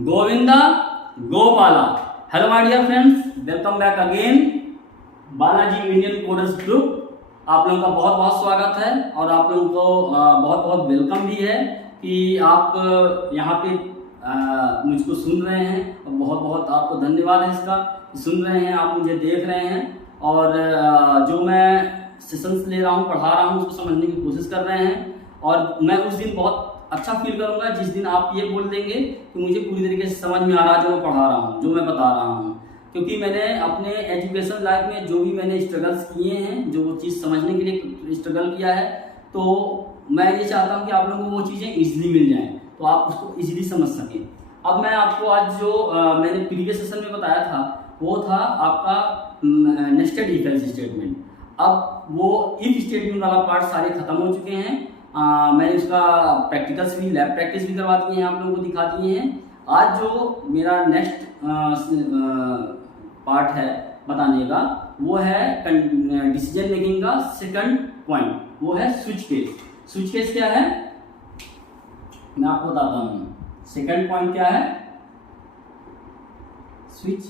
Govinda Gopala. Hello my dear friends, welcome back again Balaji Indian coders group. आप लोगों का बहुत बहुत स्वागत है और आप लोगों को बहुत बहुत वेलकम भी है कि आप यहाँ पे मुझको सुन रहे हैं और बहुत बहुत आपको धन्यवाद है इसका। सुन रहे हैं, आप मुझे देख रहे हैं और जो मैं सेशंस ले रहा हूँ, पढ़ा रहा हूँ, उसको समझने की कोशिश कर रहे हैं। और मैं उस दिन बहुत अच्छा फील करूंगा जिस दिन आप ये बोल देंगे कि मुझे पूरी तरीके से समझ में आ रहा है जो मैं पढ़ा रहा हूँ, जो मैं बता रहा हूँ। क्योंकि मैंने अपने एजुकेशन लाइफ में जो भी मैंने स्ट्रगल्स किए हैं, जो वो चीज़ समझने के लिए स्ट्रगल किया है, तो मैं ये चाहता हूँ कि आप लोगों को वो चीज़ें ईजिली मिल जाएं, तो आप उसको ईजिली समझ सकें। अब मैं आपको आज जो मैंने प्रीवियस सेशन में बताया था वो था आपका नेस्टेड इफ एल्स स्टेटमेंट। अब वो इफ स्टेटमेंट वाला पार्ट सारे खत्म हो चुके हैं। मैंने उसका प्रैक्टिकल्स भी, लैब प्रैक्टिस भी करवा दिए हैं, आप लोगों को दिखा दिए हैं। आज जो मेरा नेक्स्ट पार्ट है बताने का, वो है डिसीजन मेकिंग का सेकंड पॉइंट, वो है स्विच केस। स्विच केस क्या है मैं आपको बताता हूँ। सेकंड पॉइंट क्या है? Switch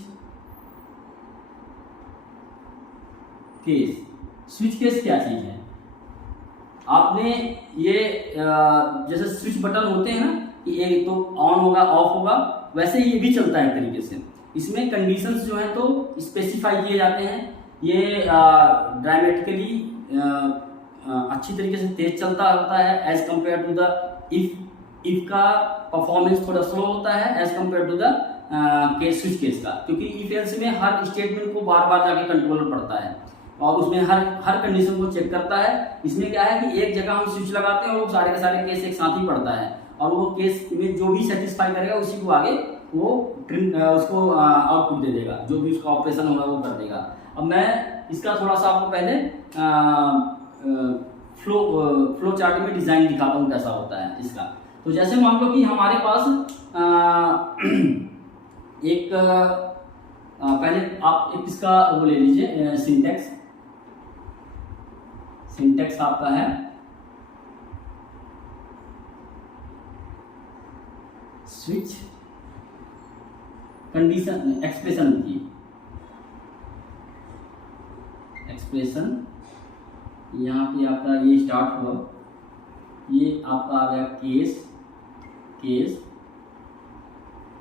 case. स्विच केस क्या चीज है? आपने ये जैसे स्विच बटन होते हैं ना कि एक तो ऑन होगा, ऑफ होगा, वैसे ये भी चलता है एक तरीके से। इसमें कंडीशंस जो है तो स्पेसिफाई किए जाते हैं। ये ड्रामेटिकली अच्छी तरीके से तेज चलता होता है as compare to the if का परफॉर्मेंस थोड़ा स्लो होता है as compare to the case, switch case का। क्योंकि इफ एल्स में हर स्टेटमेंट को बार बार जाके कंट्रोलर पड़ता है और उसमें हर कंडीशन को चेक करता है। इसमें क्या है कि एक जगह हम स्विच लगाते हैं और वो सारे के सारे केस एक साथ ही पड़ता है और वो केस में जो भी सेटिस्फाई करेगा उसी को आगे वो उसको आउटपुट दे देगा, जो भी उसका ऑपरेशन होगा वो कर देगा। अब मैं इसका थोड़ा सा आपको पहले फ्लो चार्ट में डिजाइन दिखाता हूँ कैसा होता है इसका। तो जैसे मान लो कि हमारे पास एक पहले आप एक इसका वो ले लीजिए सिंटेक्स। सिंटेक्स आपका है स्विच कंडीशन एक्सप्रेशन की एक्सप्रेशन। यहाँ पे आपका ये स्टार्ट हुआ, ये आपका आ गया केस।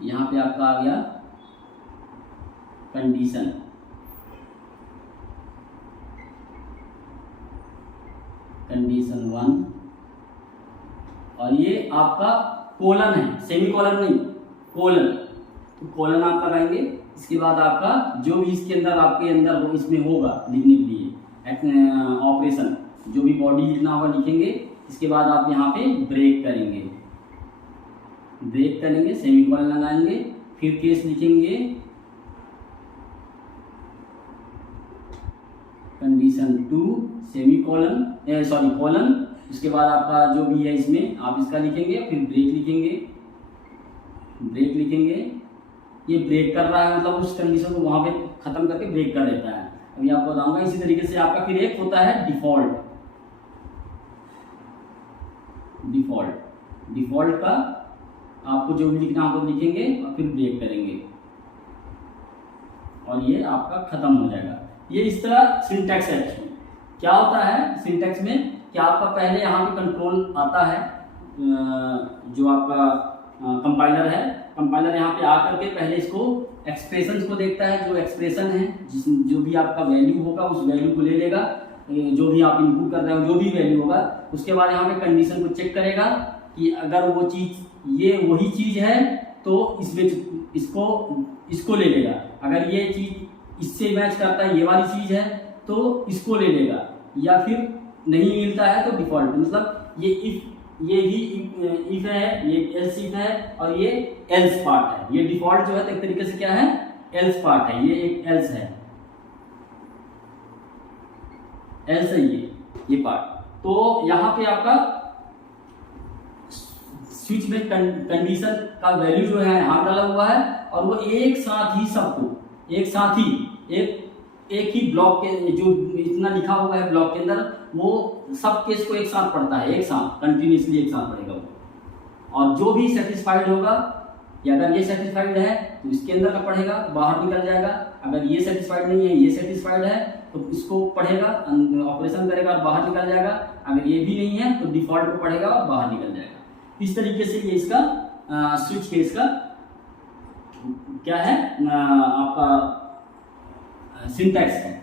यहाँ पे आपका आ गया कंडीशन। कंडीशन 1 और ये आपका कोलन है, सेमी कोलन नहीं, कोलन। तो कोलन आप लगाएंगे। इसके बाद आपका जो भी इसके अंदर आपके अंदर वो इसमें होगा लिखने के लिए ऑपरेशन, जो भी बॉडी लिखना होगा लिखेंगे। इसके बाद आप यहाँ पे ब्रेक करेंगे, सेमी कोलन लगाएंगे, फिर केस लिखेंगे, कंडीशन 2 सेमी कोलन कोलन। उसके बाद आपका जो भी है इसमें आप इसका लिखेंगे, फिर ब्रेक लिखेंगे। ये ब्रेक कर रहा है मतलब उस कंडीशन को वहां पे खत्म करके ब्रेक कर देता है। अभी आपको बताऊंगा। इसी तरीके से आपका फिर एक होता है डिफॉल्ट का आपको जो भी लिखना होगा लिखेंगे और फिर ब्रेक करेंगे और ये आपका खत्म हो जाएगा। ये इस तरह सिंटैक्स है। क्या होता है सिंटैक्स में कि आपका पहले यहाँ पे कंट्रोल आता है, जो आपका कंपाइलर है। कंपाइलर यहाँ पे आकर के पहले इसको एक्सप्रेशंस को देखता है। जो एक्सप्रेशन है जो भी आपका वैल्यू होगा उस वैल्यू को ले लेगा, जो भी आप इनपुट कर रहे हो जो भी वैल्यू होगा। उसके बाद यहाँ पे कंडीशन को चेक करेगा कि अगर वो चीज ये वही चीज है तो इसमें इसको ले लेगा। अगर ये चीज इससे मैच करता है, ये वाली चीज है, तो इसको ले लेगा। या फिर नहीं मिलता है तो डिफॉल्ट, मतलब ये भी इफ है, ये एल्स इफ है और ये एल्स पार्ट है। ये डिफॉल्ट जो है तो एक तरीके से क्या है, एल्स पार्ट है। ये एक एल्स है, एल्स है ये पार्ट। तो यहाँ पे आपका स्विच में कंडीशन का वैल्यू जो है यहाँ डाला हुआ है और वो एक साथ ही सबको एक ही ब्लॉक के जो इतना लिखा हुआ है ब्लॉक के अंदर, वो सब केस को एक साथ पढ़ता है, एक साथ कंटिन्यूसली एक साथ पढ़ेगा वो। और जो भी सेटिस्फाइड होगा कि अगर ये सेटिस्फाइड है तो इसके अंदर का पढ़ेगा, बाहर निकल जाएगा। अगर ये सेटिस्फाइड नहीं है, ये सेटिस्फाइड है तो इसको पढ़ेगा, ऑपरेशन करेगा और बाहर निकल जाएगा। अगर ये भी नहीं है तो डिफॉल्ट को पढ़ेगा और बाहर निकल जाएगा। इस तरीके से ये इसका स्विच केस का क्या है आपका सिंटैक्स है।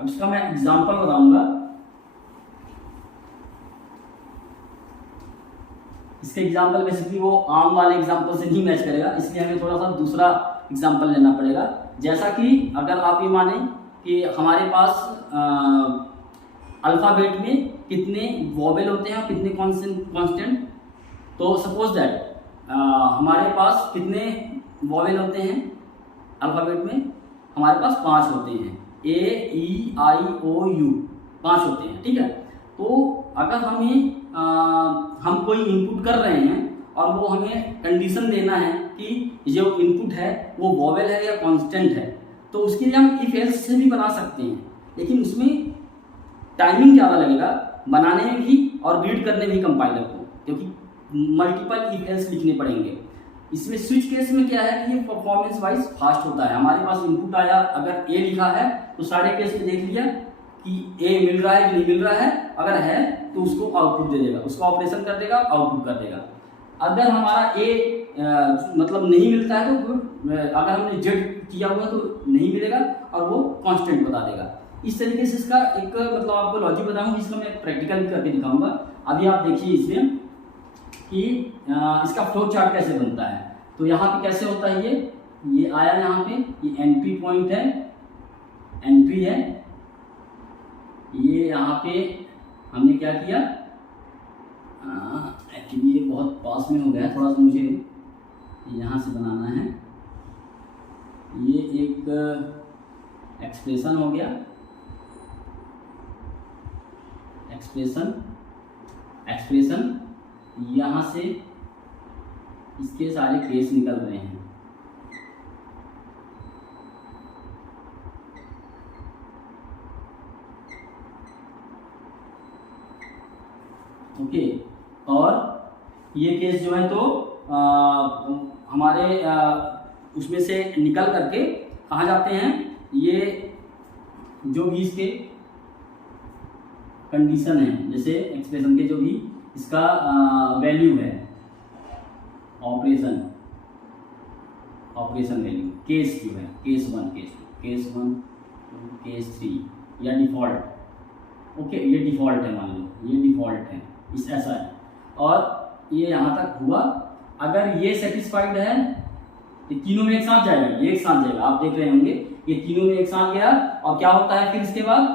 अब इसका मैं एग्जांपल बताऊंगा। इसके एग्जांपल बेसिकली वो आम वाले एग्जांपल से नहीं मैच करेगा, इसलिए हमें थोड़ा सा दूसरा एग्जांपल लेना पड़ेगा। जैसा कि अगर आप ये माने कि हमारे पास अल्फाबेट में कितने वोवेल होते हैं और कितने कॉन्स्टेंट, तो सपोज दैट हमारे पास कितने वोवेल होते हैं अल्फाबेट में, हमारे पास 5 होते हैं, A-E-I-O-U 5 होते हैं, ठीक है। तो अगर हम कोई इनपुट कर रहे हैं और वो हमें कंडीशन देना है कि जो इनपुट है वो वोवेल है या कांस्टेंट है, तो उसके लिए हम इफ एल्स से भी बना सकते हैं, लेकिन उसमें टाइमिंग ज़्यादा लगेगा बनाने में भी और रीड करने में भी कंपाइलर को, क्योंकि मल्टीपल इफ एल्स लिखने पड़ेंगे। इसमें स्विच केस में क्या है कि ये परफॉर्मेंस वाइज फास्ट होता है। हमारे पास इनपुट आया, अगर ए लिखा है तो सारे केस में देख लिया कि ए मिल रहा है कि नहीं मिल रहा है, अगर है तो उसको आउटपुट दे देगा, उसको ऑपरेशन कर देगा, आउटपुट कर देगा। अगर हमारा ए मतलब नहीं मिलता है तो अगर हमने जेड किया हुआ तो नहीं मिलेगा और वो कांस्टेंट बता देगा। इस तरीके से इसका एक मतलब आपको लॉजिक बताऊंगा, इसका मैं प्रैक्टिकल भी करके दिखाऊंगा। अभी आप देखिए इसमें कि इसका फ्लो चार्ट कैसे बनता है। तो यहाँ पे कैसे होता है, ये आया यहाँ पे, ये एंट्री पॉइंट है, एंट्री है, ये यहाँ पे हमने क्या किया, एक्चुअली ये बहुत पास में हो गया है, थोड़ा सा मुझे यहाँ से बनाना है। ये एक एक्सप्रेशन हो गया, एक्सप्रेशन यहाँ से इसके सारे केस निकल रहे हैं। ओके, और ये केस जो है तो हमारे उसमें से निकल करके कहाँ जाते हैं, ये जो भी इसके कंडीशन है, जैसे एक्सप्रेशन के जो भी इसका वैल्यू है, ऑपरेशन वैल्यू, केस जो है, केस 1, केस 2, केस 3 या डिफ़ॉल्ट। ओके, ये डिफ़ॉल्ट है, मान लो ये डिफ़ॉल्ट है, इस ऐसा है, और ये यहाँ तक हुआ। अगर ये सेटिस्फाइड है, ये तीनों में एक साथ जाएगा, ये एक साथ जाएगा, आप देख रहे होंगे ये तीनों में एक साथ गया। और क्या होता है फिर इसके बाद,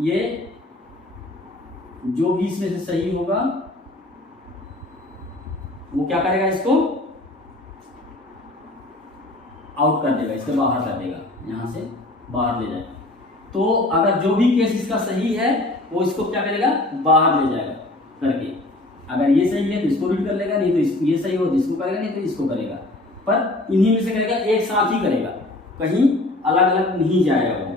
ये जो भी इसमें से सही होगा वो क्या करेगा, इसको आउट कर देगा, इससे बाहर कर देगा, यहां से बाहर ले जाएगा। तो अगर जो भी केस इसका सही है वो इसको क्या करेगा, बाहर ले जाएगा करके। अगर ये सही है तो इसको रीड कर लेगा, नहीं तो ये सही हो तो इसको करेगा, नहीं तो इसको करेगा। पर इन्हीं में से करेगा, एक साथ ही करेगा, कहीं अलग अलग नहीं जाएगा वो।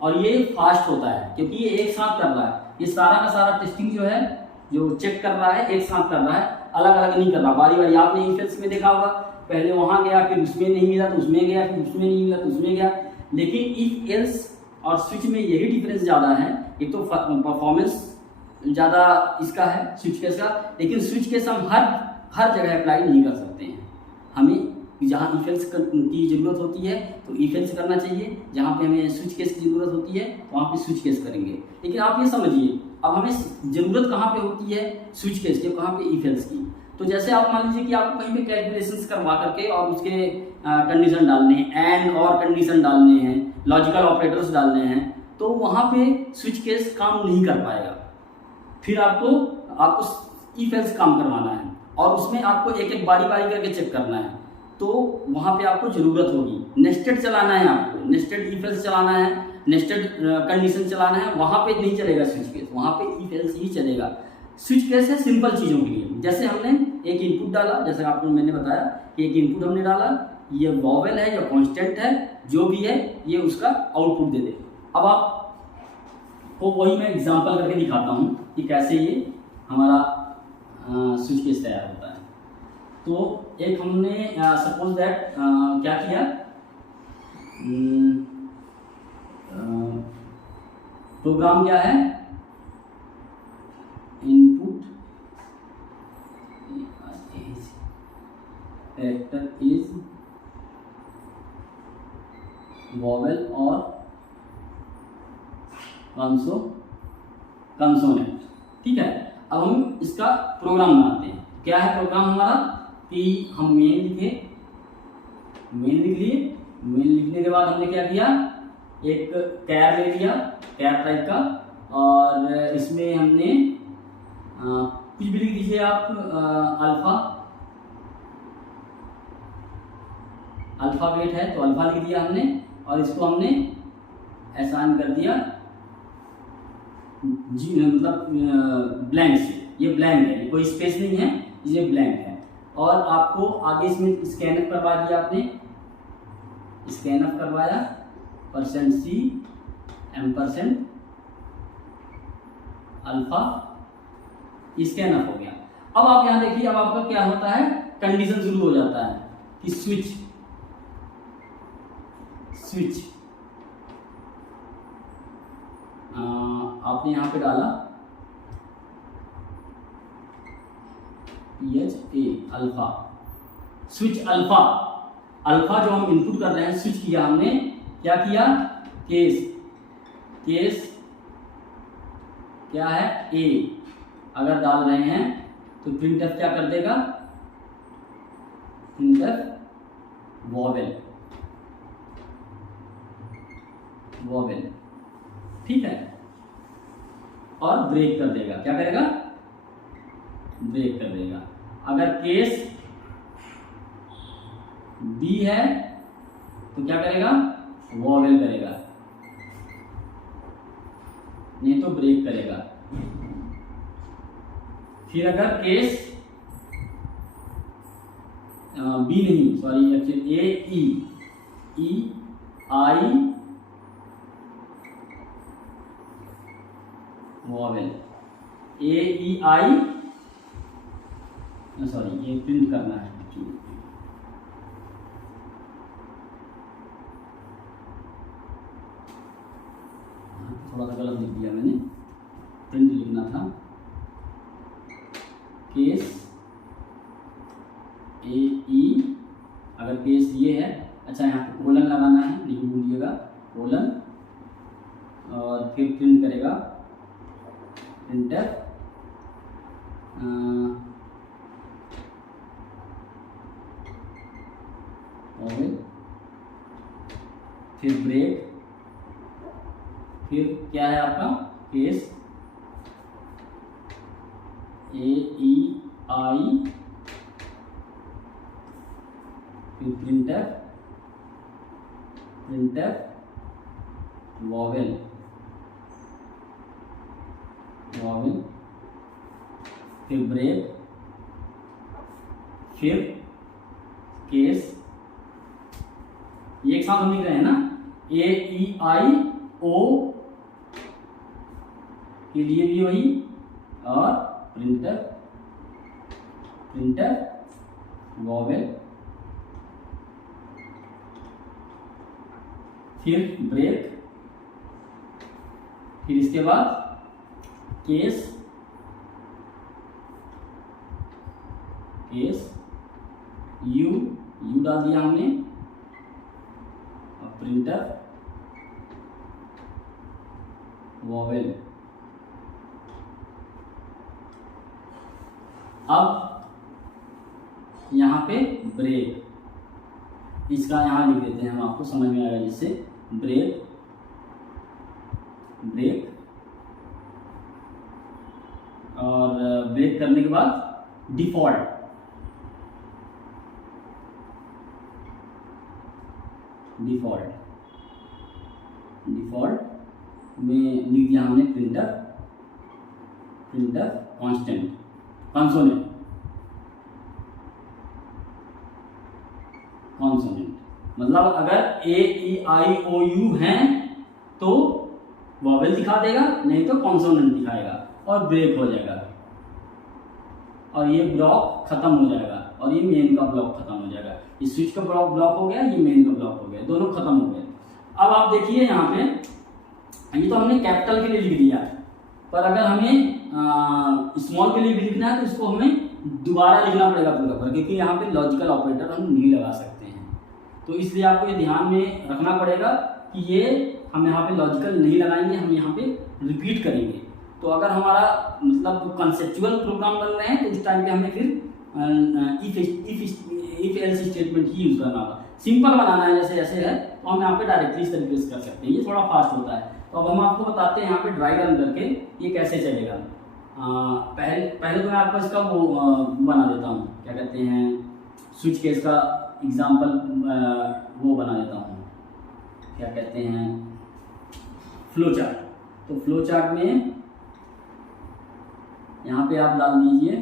और ये फास्ट होता है क्योंकि ये एक साथ कर रहा है, ये सारा का सारा टेस्टिंग जो है, जो चेक कर रहा है, एक साथ कर रहा है, अलग अलग नहीं कर रहा। बारी बारी आपने इफ एल्स में देखा होगा, पहले वहां गया, फिर उसमें नहीं मिला तो उसमें गया, फिर उसमें नहीं मिला तो उसमें गया। लेकिन इफ एल्स और स्विच में यही डिफरेंस ज़्यादा है, एक तो परफॉर्मेंस ज़्यादा इसका है स्विच केस का, लेकिन स्विच केस हम हर जगह अप्लाई नहीं कर सकते हैं। हमें जहाँ इफ एल्स की ज़रूरत होती है तो इफ एल्स करना चाहिए, जहाँ पे हमें स्विच केस की ज़रूरत होती है वहाँ पे स्विच केस करेंगे। लेकिन आप ये समझिए, अब हमें ज़रूरत कहाँ पे होती है स्विच केस की, कहाँ पे इफ एल्स की। तो जैसे आप मान लीजिए कि आपको कहीं पे कैलकुलेशंस करवा करके और उसके कंडीशन डालने हैं, एंड और कंडीशन डालने हैं, लॉजिकल ऑपरेटर्स डालने हैं, तो वहाँ पे स्विच केस काम नहीं कर पाएगा। फिर आपको इफ एल्स काम करवाना है और उसमें आपको एक एक बारी बारी करके चेक करना है, तो वहाँ पे आपको ज़रूरत होगी। नेस्टेड चलाना है आपको, नेस्टेड इफ एल्स चलाना है, नेस्टेड कंडीशन चलाना है, वहाँ पे नहीं चलेगा स्विच केस, वहाँ पे इफ एल्स ही चलेगा। स्विच केस है सिंपल चीज़ों के लिए, जैसे हमने एक इनपुट डाला, जैसे आपको मैंने बताया कि एक इनपुट हमने डाला, ये वॉवेल है या कांस्टेंट है, जो भी है ये उसका आउटपुट दे दे। अब आपको वही मैं एग्जांपल करके दिखाता हूँ कि कैसे ये हमारा स्विच केस तैयार होता है। तो एक हमने सपोज दैट क्या किया, प्रोग्राम क्या है, इनपुट कैरेक्टर इज वॉवेल और कंसोनेंट। ठीक है, अब हम इसका प्रोग्राम बनाते हैं। क्या है प्रोग्राम हमारा कि हम मेन लिखे, मेन लिख लिए। मेन लिखने के बाद हमने क्या किया, एक कैर ले लिया, कैर टाइप का, और इसमें हमने कुछ भी लिख दीजिए आप, अल्फाबेट है तो अल्फा लिख दिया हमने, और इसको हमने असाइन कर दिया जी, मतलब ब्लैंक से। ये ब्लैंक है, कोई स्पेस नहीं है, ये ब्लैंक है। और आपको आगे इसमें स्कैनअप करवा दिया आपने, स्कैनअप करवाया %C एम्परसेंड अल्फा, स्कैनअप हो गया। अब आप यहाँ देखिए, अब आपका क्या होता है, कंडीशन शुरू हो जाता है कि स्विच आपने यहाँ पे डाला PHA alpha, switch alpha. Alpha जो हम इनपुट कर रहे हैं, स्विच किया हमने, क्या किया, केस क्या है, A अगर डाल रहे हैं तो प्रिंटफ क्या कर देगा, प्रिंटफ वॉवेल। ठीक है, और ब्रेक कर देगा, क्या करेगा, ब्रेक कर देगा। अगर केस B है तो क्या करेगा, वॉवेल करेगा, नहीं तो ब्रेक करेगा। फिर अगर केस B नहीं, sorry, actually EI vowel, AEI, sorry ये प्रिंट करना है, थोड़ा सा गलत लिख दिया मैंने, प्रिंट लिखना था, केस AE, अगर केस ये है, अच्छा यहाँ पे कोलन लगाना है, नहीं भूलिएगा, कोलन, और फिर प्रिंट करेगा प्रिंटर वॉवेल, फिर ब्रेक, फिर क्या है आपका केस AEI, फिर प्रिंटर वॉवेल, फिर ब्रेक, फिर केस, ये एक साथ हम लिख रहे हैं ना, AEIO के लिए भी वही, और प्रिंटर वॉवेल, फिर ब्रेक, फिर इसके बाद केस यू डाल दिया हमने, और प्रिंटर वॉवेल। अब यहाँ पे ब्रेक, इसका यहाँ लिख देते हैं हम, आपको समझ में आएगा जिससे, ब्रेक, और ब्रेक करने के बाद डिफॉल्ट, में लिख दिया हमने प्रिंटर कंसोनेंट, मतलब अगर AEIOU हैं तो वॉवेल दिखा देगा, नहीं तो कॉन्सोनेंट दिखाएगा, और ब्रेक हो जाएगा, और ये ब्लॉक खत्म हो जाएगा, और ये मेन का ब्लॉक खत्म हो जाएगा। ये स्विच का ब्लॉक हो गया, ये मेन का ब्लॉक हो गया, दोनों खत्म हो गए। अब आप देखिए यहाँ पे ये तो हमने कैपिटल के लिए लिख दिया, पर अगर हमें स्मॉल के लिए भी लिखना है तो इसको हमें दोबारा लिखना पड़ेगा पूरा पर, क्योंकि यहाँ पे लॉजिकल ऑपरेटर हम नहीं लगा सकते हैं। तो इसलिए आपको ये ध्यान में रखना पड़ेगा कि ये हम यहाँ पे लॉजिकल नहीं लगाएंगे, हम यहाँ पे रिपीट करेंगे। तो अगर हमारा मतलब कंसेप्चुअल प्रोग्राम बन रहे हैं तो उस टाइम पे हमें फिर if else statement he use करना होगा। सिंपल बनाना है जैसे ऐसे है तो हम यहाँ पे डायरेक्टली इस तरीके से कर सकते हैं, ये थोड़ा फास्ट होता है। तो अब हम आपको बताते हैं यहाँ पे ड्राई रन करके ये कैसे चलेगा। पहले तो मैं आपको इसका वो बना देता हूँ, क्या कहते हैं, स्विच केस का एग्जाम्पल वो बना देता हूँ, क्या कहते हैं, फ्लो चार्ट। तो फ्लो चार्ट में यहाँ पे आप डाल दीजिए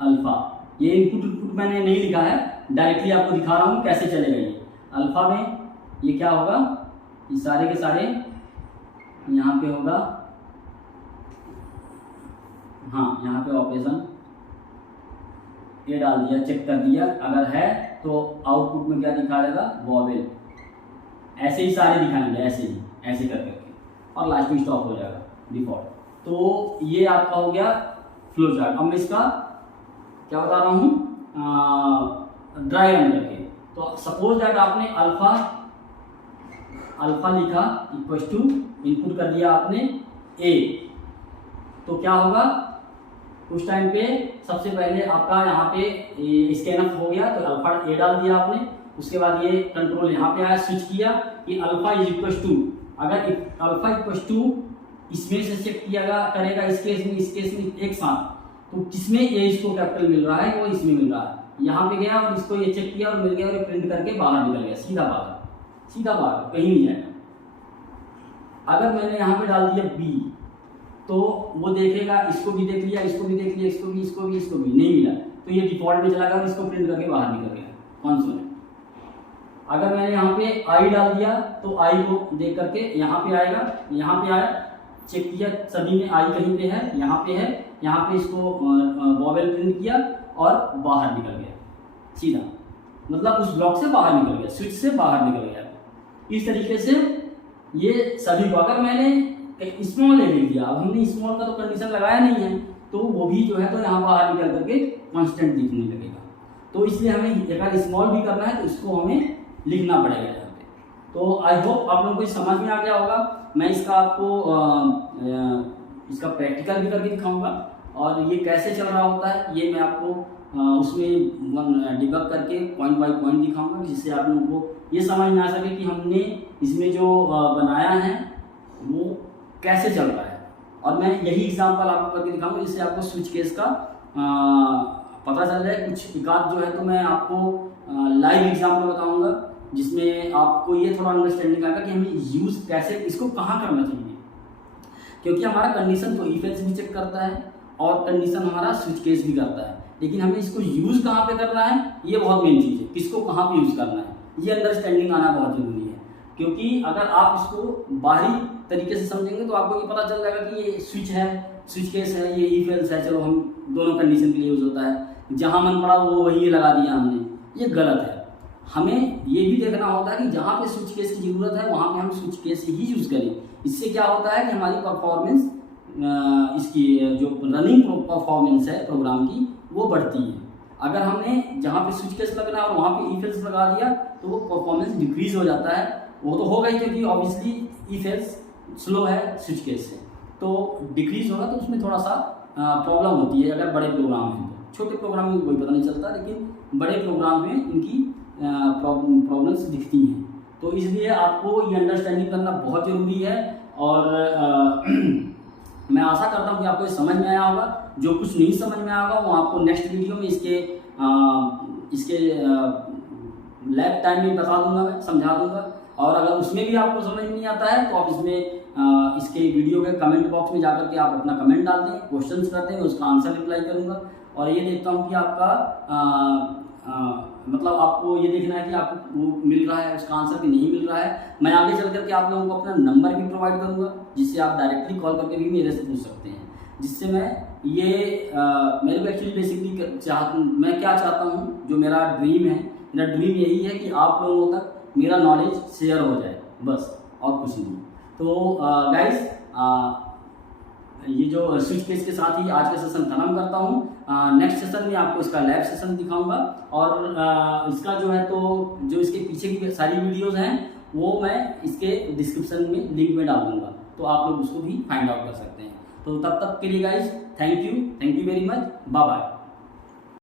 अल्फा। ये इनपुट मैंने नहीं लिखा है, डायरेक्टली आपको दिखा रहा हूँ कैसे चलेगा। ये अल्फा में ये क्या होगा, ये सारे के सारे यहाँ पे होगा, हाँ यहाँ पे ऑपरेशन ये डाल दिया, चेक कर दिया, अगर है तो आउटपुट में क्या दिखा देगा, वॉवेल। ऐसे ही सारे दिखाएंगे, ऐसे ही ऐसे कर करके, और लास्ट में स्टॉप हो जाएगा डिफॉल्ट। तो ये आपका हो गया फ्लो चार्ट। अब मैं इसका क्या बता रहा हूँ, ड्राई रन करके। तो सपोज दैट आपने अल्फा लिखा इक्वल टू इनपुट कर दिया आपने ए, तो क्या होगा उस टाइम पे सबसे पहले आपका यहाँ पे स्कैन अप हो गया, तो अल्फा ए डाल दिया आपने। उसके बाद ये कंट्रोल यहाँ पे आया, स्विच किया कि अल्फा इज इक्वल टू, अगर अल्फा इक्वल टू इसमें से चेक किया करेगा इस केस में एक साथ, तो किसमें ए इसको कैपिटल मिल रहा है वो इसमें मिल रहा है। यहाँ पे गया और इसको ये चेक किया और मिल गया और प्रिंट करके बाहर निकल गया, सीधा बाहर कहीं नहीं जाएगा। अगर मैंने यहाँ पे डाल दिया बी, तो वो देखेगा, इसको भी देख लिया, इसको भी देख लिया, इसको भी नहीं मिला, तो ये डिफॉल्ट में चला गया और इसको प्रिंट करके बाहर निकल गया कंसोल में। अगर मैंने यहाँ पे आई डाल दिया तो आई को देख करके यहाँ पे आएगा, यहाँ पे आया, चेक किया सभी में आई कहीं पे है, यहाँ पे इसको वॉवेल प्रिंट किया और बाहर निकल गया सीधा, मतलब उस ब्लॉक से बाहर निकल गया, स्विच से बाहर निकल गया। इस तरीके से ये सभी को, अगर मैंने स्मॉल ले लिया, अब हमने स्मॉल का तो कंडीशन लगाया नहीं है, तो वो भी जो है तो यहाँ बाहर निकल करके कांस्टेंट दिखने लगेगा। तो इसलिए हमें अगर स्मॉल भी करना है तो इसको हमें लिखना पड़ेगा यहाँ पे। तो आई होप आप लोगों को समझ में आ गया होगा। मैं इसका आपको इसका प्रैक्टिकल भी करके दिखाऊंगा, और ये कैसे चल रहा होता है ये मैं आपको उसमें डिबग करके पॉइंट बाय पॉइंट दिखाऊंगा, जिससे आप लोगों को ये समझ में आ सके कि हमने इसमें जो बनाया है वो कैसे चल रहा है। और मैं यही एग्जांपल आपको करके दिखाऊंगा जिससे आपको स्विच केस का पता चल जाए। कुछ एकाध जो है तो मैं आपको लाइव एग्जांपल बताऊंगा, जिसमें आपको ये थोड़ा अंडरस्टैंडिंग आएगा कि हमें यूज़ कैसे, इसको कहाँ करना चाहिए, क्योंकि हमारा कंडीशन तो इफ एल्स भी चेक करता है और कंडीशन हमारा स्विच केस भी करता है, लेकिन हमें इसको यूज़ कहाँ पे करना है ये बहुत मेन चीज़ है, किसको कहाँ पे यूज़ करना है, ये अंडरस्टैंडिंग आना बहुत ज़रूरी है। क्योंकि अगर आप इसको बाहरी तरीके से समझेंगे तो आपको ये पता चल जाएगा कि ये स्विच है, स्विच केस है, ये इफ एल्स है, चलो हम दोनों कंडीशन के लिए यूज़ होता है, जहाँ मन पड़ा वो वही लगा दिया हमने, ये गलत है। हमें ये भी देखना होता है कि जहाँ पे स्विच केस की ज़रूरत है वहाँ पे हम स्विच केस ही यूज़ करें। इससे क्या होता है कि हमारी परफॉर्मेंस, इसकी जो रनिंग परफॉर्मेंस है प्रोग्राम की वो बढ़ती है। अगर हमने जहाँ पे स्विच केस लगना है और वहाँ पे इफ एल्स लगा दिया तो वो परफॉर्मेंस डिक्रीज हो जाता है। वो तो होगा ही, क्योंकि ऑब्वियसली इफ एल्स स्लो है स्विच केस से, तो डिक्रीज होगा तो उसमें थोड़ा सा प्रॉब्लम होती है। अगर बड़े प्रोग्राम हैं तो, छोटे प्रोग्राम में कोई पता नहीं चलता, लेकिन बड़े प्रोग्राम में इनकी प्रॉब्लम्स दिखती हैं। तो इसलिए आपको ये अंडरस्टैंडिंग करना बहुत ज़रूरी है। और मैं आशा करता हूँ कि आपको ये समझ में आया होगा। जो कुछ नहीं समझ में आया होगा वो आपको नेक्स्ट वीडियो में इसके लैब टाइम में बता दूंगा, मैं समझा दूंगा। और अगर उसमें भी आपको समझ में नहीं आता है तो आप इसमें इसके वीडियो के कमेंट बॉक्स में जाकर के आप अपना कमेंट डाल दें, क्वेश्चंस करते हैं, उसका आंसर रिप्लाई करूंगा। और ये देखता हूँ कि आपका मतलब आपको ये देखना है कि आपको वो मिल रहा है उसका आंसर कि नहीं मिल रहा है। मैं आगे चल करके आप लोगों को अपना नंबर भी प्रोवाइड करूंगा, जिससे आप डायरेक्टली कॉल करके भी मेरे से पूछ सकते हैं, जिससे मैं ये मेरे को एक्चुअली बेसिकली मैं क्या चाहता हूँ, जो मेरा ड्रीम है, मेरा ड्रीम यही है कि आप लोगों तक मेरा नॉलेज शेयर हो जाए, बस और कुछ नहीं। तो गाइस ये जो स्विच केस के साथ ही आज का सेशन खत्म करता हूँ। नेक्स्ट सेशन में आपको इसका लैब सेशन दिखाऊंगा और इसका जो है तो जो इसके पीछे की सारी वीडियोस हैं वो मैं इसके डिस्क्रिप्शन में लिंक में डाल दूंगा, तो आप लोग उसको भी फाइंड आउट कर सकते हैं। तो तब तक के लिए guys thank you very much, bye bye.